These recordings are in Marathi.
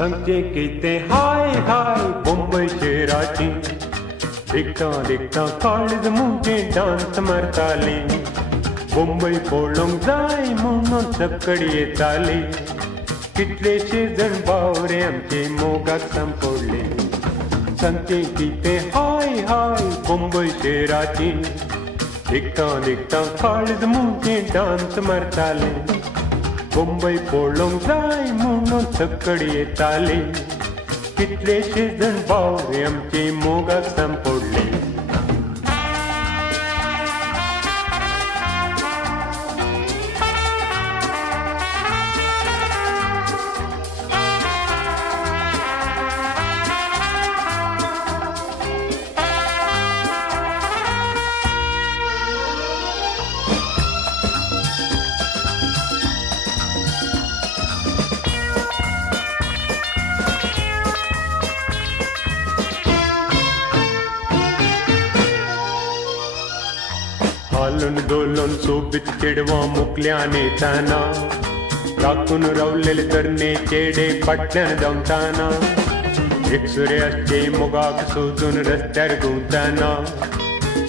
सांगचे किते हाय हाय मुंबई शहराची देखता देखता काळज मुंजे डान्स मारताली मुंबई पळोवंक जाय म्हणून सकडी येताली कितलेशे जण बावरे आमचे मोगाक संपवले सांगचे किते हाय हाय मुंबई शहराची देखता देखता काळज मुंजे डान्स मारताले मुंबई पळोवंक जाय म्हणून सकडी येताली कितलेशे जण बावरे आमचे मोगाक संपवले हालून दोलून सोबीत चेडवा मुकल्या नेताना राखून रावलेले तरणे चेडे फाटल्यान धांवताना एकसुऱ्याचे मोगाक सोजून रस्त्यार घुंवताना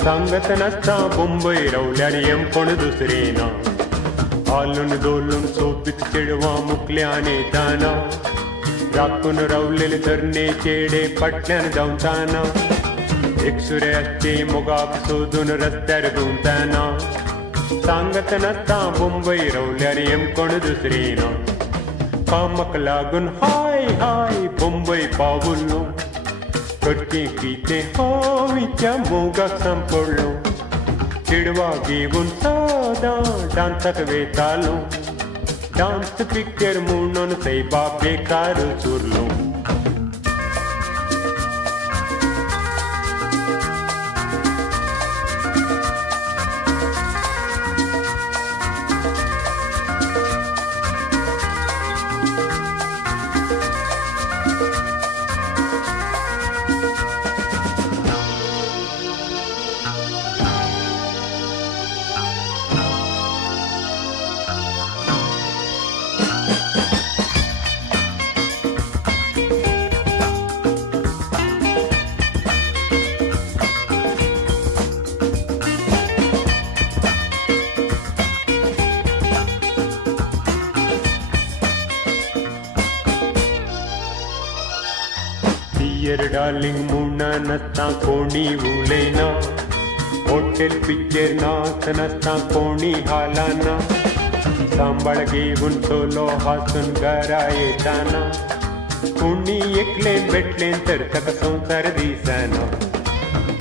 सांगत नासता मुंबई रावल्यार हें कोण दुसरें ना हालून दोलून सोबीत चेडवा मुकल्या नेताना राखून रावलेले तरणे चेडे फाटल्यान धांवताना एकसुऱ्याचे मोगाक सोदून रस्त्यार घुंवताना सांगत नासता मुंबई रावल्यार हें कोण दुसरें ना कामाक लागून हाय हाय मुंबई पावुल्लो करचें कितें हांवें मोगाक सांपडलो चेडवा घेवन सदां डान्साक वेतालो डान्स पिक्चर म्हणून सैबा बेकार उरलो डियर डार्लिंग म्हणा नासता कोणी उलयना हॉटेल पिक्चर नाच नासता कोणी हालाना सांबाळ घेवन चलो हासून घरा येताना कोणी एकलें भेटलें तर ताका संवसार दिसना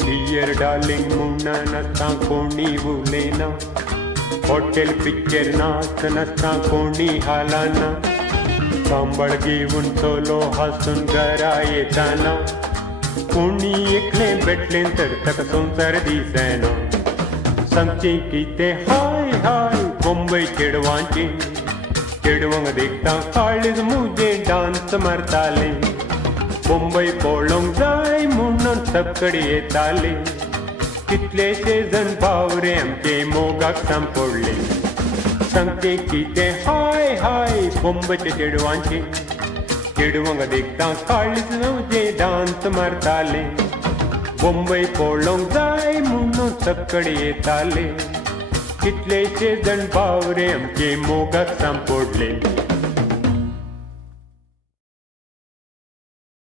डियर डार्लिंग म्हणा नासता कोणी उलयना हॉटेल पिक्चर नाच नासता कोणी हालाना सांबाळ घेवन चलो हासून घरा येताना कोणी एकलें भेटलें तर ताका संवसार दिसना सांगचें कितें हाय हाय मुंबई चेडवांचें चेडवांक देखता काळीज मुजें डान्स मारताले मुंबई पळोवंक जाय म्हणून सकडी येताले कितलेशे जण बावरे आमचे मोगाक सांपडले सांगचें कितें हाय हाय मुंबईचे चेडवांचें चेडवांक देखता काळीज मुजें डान्स मारताले मुंबई पळोवंक जाय म्हणून सकडी येताले कितलेशे जण बावरे आमचे मोगाक सांपडले